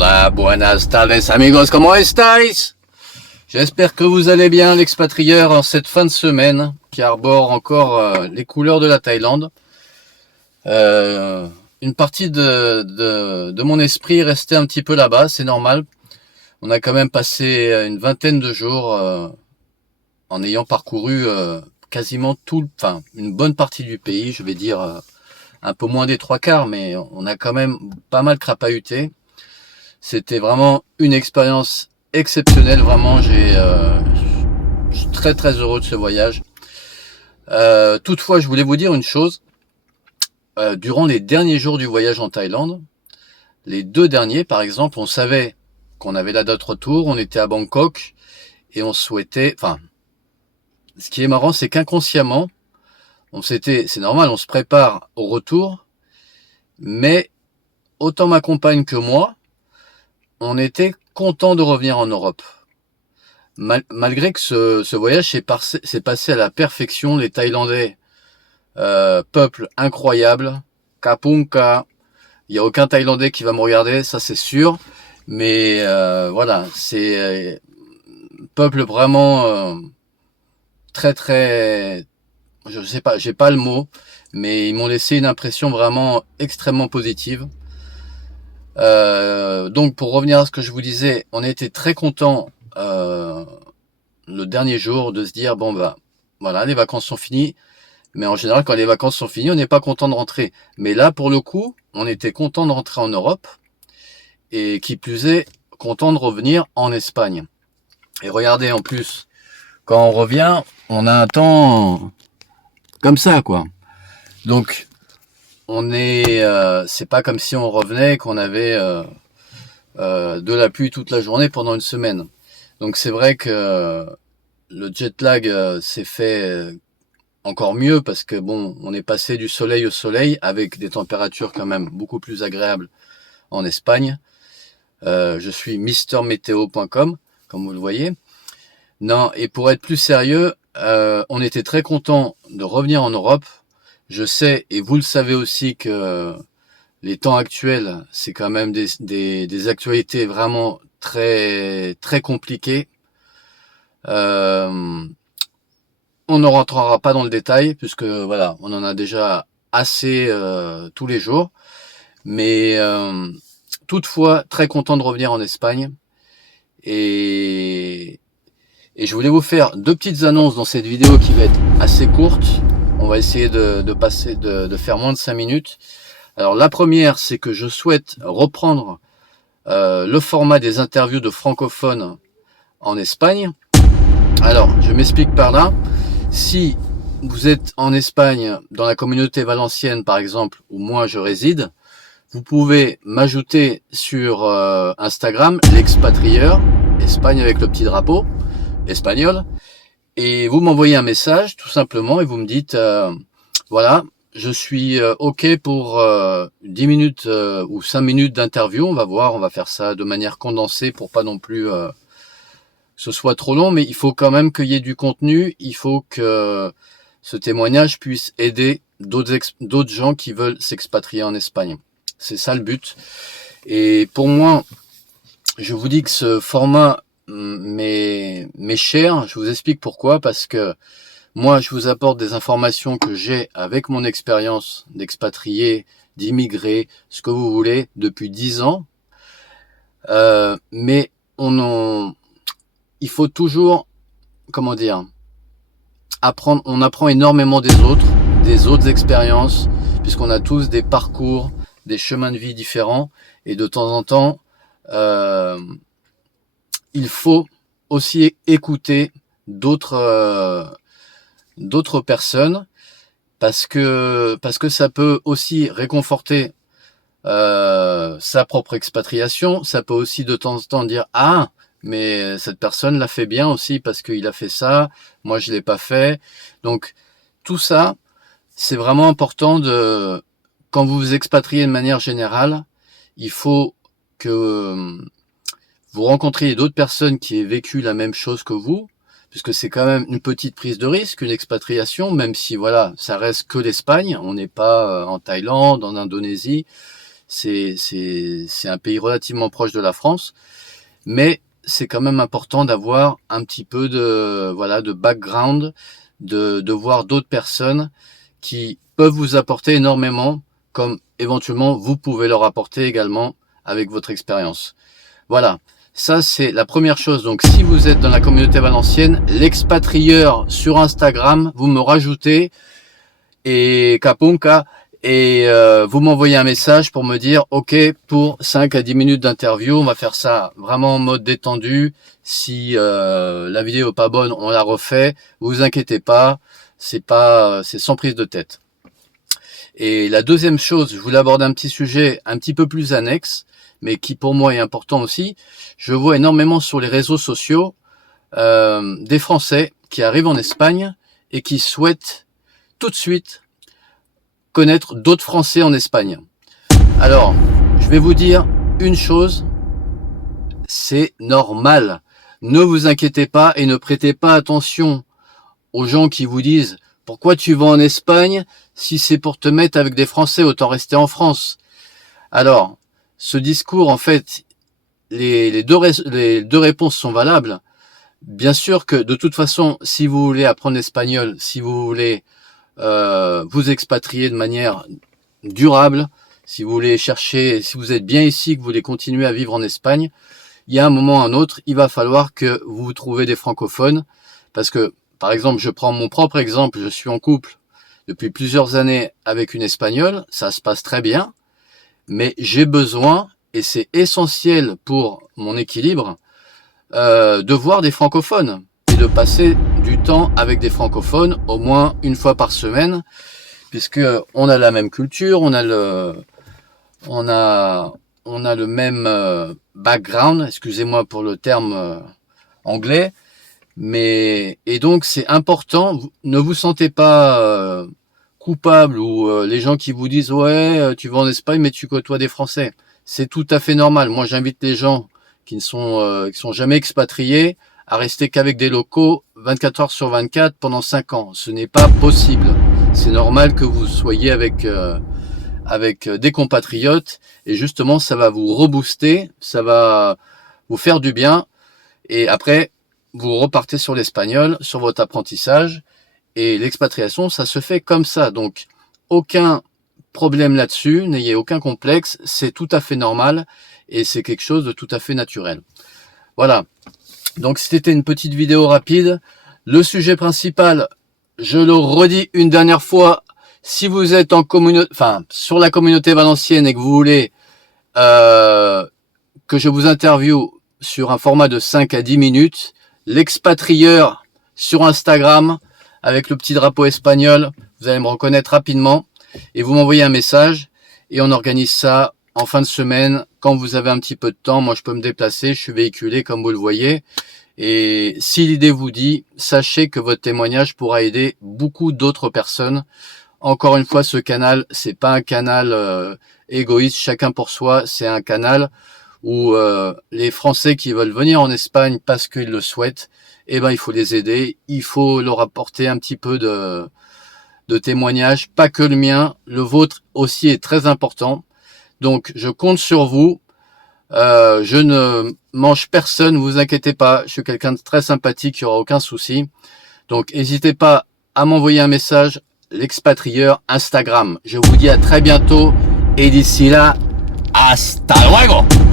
Hola, buenas tardes amigos, ¿cómo estáis? J'espère que vous allez bien, l'expatrieur, en cette fin de semaine qui arbore encore les couleurs de la Thaïlande. Une partie de mon esprit est restée un petit peu là-bas, c'est normal. On a quand même passé une vingtaine de jours en ayant parcouru quasiment enfin une bonne partie du pays, je vais dire un peu moins des trois quarts, mais on a quand même pas mal crapahuté. C'était vraiment une expérience exceptionnelle, vraiment. Je suis très très heureux de ce voyage. Toutefois, je voulais vous dire une chose. Durant les derniers jours du voyage en Thaïlande, les 2 derniers, par exemple, on savait qu'on avait la date retour, on était à Bangkok et on souhaitait. Enfin, ce qui est marrant, c'est qu'inconsciemment, c'est normal, on se prépare au retour, mais autant ma compagne que moi, on était content de revenir en Europe. Malgré que ce voyage s'est passé à la perfection, les Thaïlandais, peuple incroyable, Kapunka, il n'y a aucun Thaïlandais qui va me regarder, ça c'est sûr, mais voilà, c'est peuple vraiment très très, je sais pas, j'ai pas le mot, mais ils m'ont laissé une impression vraiment extrêmement positive. Donc pour revenir à ce que je vous disais, on était très contents le dernier jour de se dire bon bah voilà, les vacances sont finies, mais en général quand les vacances sont finies on n'est pas content de rentrer, mais là pour le coup on était content de rentrer en Europe et qui plus est content de revenir en Espagne. Et regardez, en plus quand on revient on a un temps comme ça quoi, donc on est c'est pas comme si on revenait qu'on avait de la pluie toute la journée pendant une semaine. Donc c'est vrai que le jet lag s'est fait encore mieux parce que bon, on est passé du soleil au soleil avec des températures quand même beaucoup plus agréables en Espagne. Je suis mrmeteo.com, comme vous le voyez. Non, et pour être plus sérieux, on était très content de revenir en Europe. Je sais, et vous le savez aussi, que les temps actuels, c'est quand même des actualités vraiment très très compliquées. Euh, on ne rentrera pas dans le détail puisque voilà, on en a déjà assez tous les jours. Mais toutefois, très content de revenir en Espagne. Et, et je voulais vous faire 2 petites annonces dans cette vidéo qui va être assez courte. On va essayer de faire moins de 5 minutes. Alors la première, c'est que je souhaite reprendre le format des interviews de francophones en Espagne. Alors, je m'explique par là. Si vous êtes en Espagne, dans la communauté valencienne par exemple, où moi je réside, vous pouvez m'ajouter sur Instagram, l'expatrieur, Espagne avec le petit drapeau, espagnol, et vous m'envoyez un message tout simplement et vous me dites, voilà, je suis OK pour 10 minutes ou 5 minutes d'interview, on va voir, on va faire ça de manière condensée pour pas non plus que ce soit trop long, mais il faut quand même qu'il y ait du contenu, il faut que ce témoignage puisse aider d'autres gens qui veulent s'expatrier en Espagne. C'est ça le but. Et pour moi, je vous dis que ce format m'est cher. Je vous explique pourquoi. Parce que moi, je vous apporte des informations que j'ai avec mon expérience d'expatrié, d'immigré, ce que vous voulez, depuis 10 ans. Mais il faut toujours, comment dire, apprendre. On apprend énormément des autres expériences, puisqu'on a tous des parcours, des chemins de vie différents, et de temps en temps, il faut aussi écouter d'autres personnes, parce que ça peut aussi réconforter sa propre expatriation. Ça peut aussi de temps en temps dire ah, mais cette personne l'a fait bien aussi parce qu'il a fait ça, moi je l'ai pas fait. Donc tout ça, c'est vraiment important quand vous vous expatriez de manière générale, il faut que vous rencontriez d'autres personnes qui aient vécu la même chose que vous, puisque c'est quand même une petite prise de risque, une expatriation, même si voilà, ça reste que l'Espagne, on n'est pas en Thaïlande, en Indonésie. c'est un pays relativement proche de la France, mais c'est quand même important d'avoir un petit peu de, voilà, de background, de voir d'autres personnes qui peuvent vous apporter énormément, comme éventuellement vous pouvez leur apporter également avec votre expérience. Voilà, ça c'est la première chose. Donc si vous êtes dans la communauté valencienne, l'expatrieur sur Instagram, vous me rajoutez et Kapunka, et vous m'envoyez un message pour me dire ok, pour 5 à 10 minutes d'interview, on va faire ça vraiment en mode détendu. Si la vidéo est pas bonne, on la refait, vous inquiétez pas, c'est sans prise de tête. Et la deuxième chose, je voulais aborder un petit sujet un petit peu plus annexe, mais qui pour moi est important aussi. Je vois énormément sur les réseaux sociaux des Français qui arrivent en Espagne et qui souhaitent tout de suite connaître d'autres Français en Espagne. Alors, je vais vous dire une chose, c'est normal. Ne vous inquiétez pas et ne prêtez pas attention aux gens qui vous disent « Pourquoi tu vas en Espagne si c'est pour te mettre avec des Français, autant rester en France ?» Alors, ce discours, en fait, les deux réponses sont valables. Bien sûr que, de toute façon, si vous voulez apprendre l'espagnol, si vous voulez vous expatrier de manière durable, si vous voulez chercher, si vous êtes bien ici, que vous voulez continuer à vivre en Espagne, il y a un moment ou un autre, il va falloir que vous trouvez des francophones, parce que, par exemple, je prends mon propre exemple, je suis en couple depuis plusieurs années avec une Espagnole, ça se passe très bien, mais j'ai besoin, et c'est essentiel pour mon équilibre, de voir des francophones et de passer du temps avec des francophones au moins une fois par semaine, puisque on a la même culture, on a le même background, excusez-moi pour le terme anglais, mais et donc c'est important. Ne vous sentez pas coupable ou les gens qui vous disent ouais tu vas en Espagne mais tu côtoies des Français, c'est tout à fait normal. Moi j'invite les gens qui ne sont jamais expatriés à rester qu'avec des locaux 24 heures sur 24 pendant 5 ans. Ce n'est pas possible. C'est normal que vous soyez avec des compatriotes et justement ça va vous rebooster, ça va vous faire du bien et après vous repartez sur l'espagnol, sur votre apprentissage et l'expatriation ça se fait comme ça. Donc aucun problème là-dessus, n'ayez aucun complexe, c'est tout à fait normal et c'est quelque chose de tout à fait naturel. Voilà, donc c'était une petite vidéo rapide. Le sujet principal, je le redis une dernière fois, si vous êtes en communauté, enfin sur la communauté valencienne et que vous voulez que je vous interviewe sur un format de 5 à 10 minutes, l'expatrieur sur Instagram avec le petit drapeau espagnol, vous allez me reconnaître rapidement et vous m'envoyez un message et on organise ça en fin de semaine quand vous avez un petit peu de temps. Moi je peux me déplacer, je suis véhiculé comme vous le voyez. Et si l'idée vous dit, sachez que votre témoignage pourra aider beaucoup d'autres personnes. Encore une fois, ce canal, c'est pas un canal égoïste, chacun pour soi. C'est un canal où les Français qui veulent venir en Espagne parce qu'ils le souhaitent, eh ben il faut les aider. Il faut leur apporter un petit peu de témoignages, pas que le mien, le vôtre aussi est très important. Donc je compte sur vous. Je ne mange personne, ne vous inquiétez pas, je suis quelqu'un de très sympathique, il n'y aura aucun souci. Donc n'hésitez pas à m'envoyer un message, l'expatrieur Instagram. Je vous dis à très bientôt et d'ici là, hasta luego!